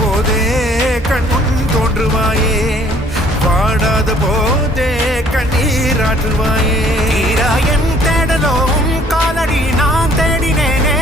போதே கண்முன் தோன்றுவாயே, வாடாத போதே கண்ணீராற்றுவாயே. என் தேடலும் காலடி நான் தேடினேனே,